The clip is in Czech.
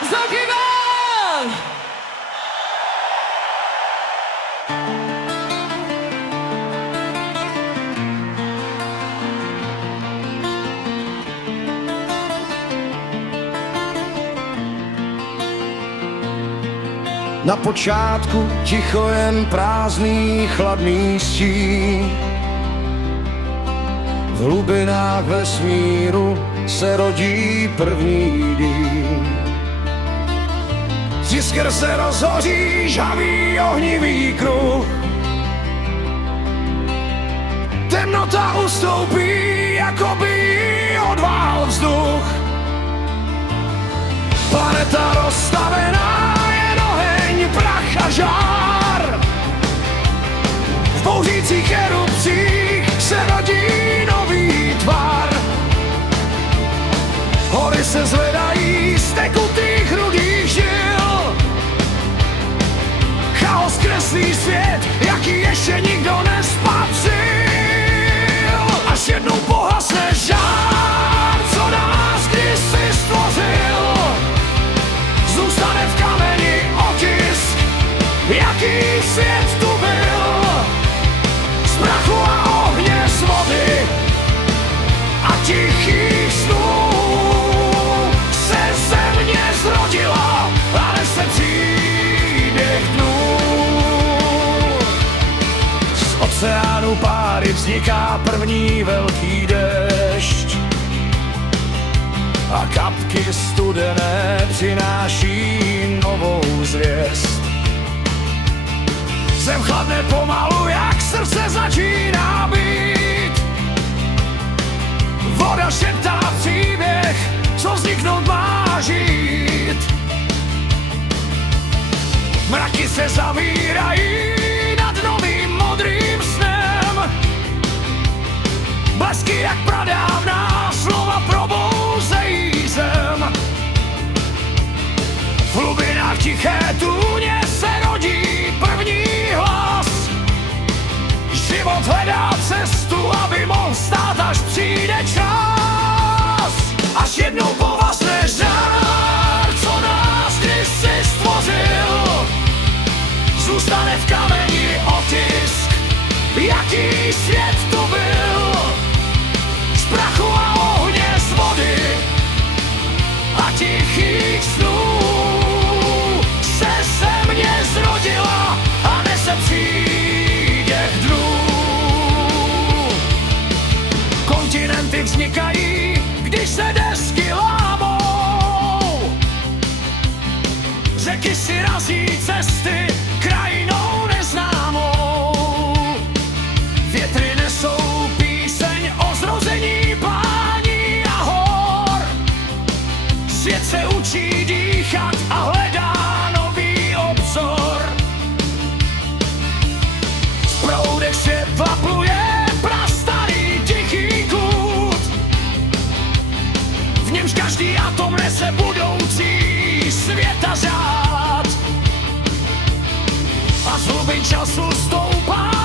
Zakiwan! Na počátku ticho jen prázdný chladný stín. V hlubinách vesmíru se rodí první dým. Z jisker se rozhoří žhavý ohnivý kruh. Temnota ustoupí, jako by ji odvál vzduch. Planeta rozstavená, jen oheň, prach a žár. V bouřících erupcích se rodí nový tvar. Hory se zvedají z tekutých rudých žil. Chaos kreslí svět, jaký ještě nikdo nespatřil. Až jednou pohasne žár, co nás kdysi stvořil. Zůstane v kameni otisk, jaký svět tu byl. Z prachu a ohně, z vody a tichých snů se země zrodila a nese příběh dnů. Z oceánu páry vzniká první velký déšť a kapky studené přináší novou zvěst. Zem chladne pomalu, jak srdce začíná být. Voda šeptá příběh, co vzniknout má žít. Mraky se zavírají nad novým modrým snem. Blesky jak pradávná slova probouzejí zem. V hlubinách tiché tůně se rodí první hlas. Život hledá cestu, aby mohl stát, až přijde čas. Až jednou povasne žár, co nás kdysi stvořil. Zůstane v kameni otisk, jaký svět tu byl. Z prachu a ohně, z vody a tichých snů se země zrodila a nese příběh dnů. Kontinenty vznikají, když se desky lámou. Řeky si razí cesty krajinou neznámou. Větry nesou píseň o zrození pání a hor. Svět se učí dýchat a hledá nový obzor. V proudech světla pluje prastarý tichý kút. V němž každý atom nese budoucí světa řád. A z hlubin času stoupá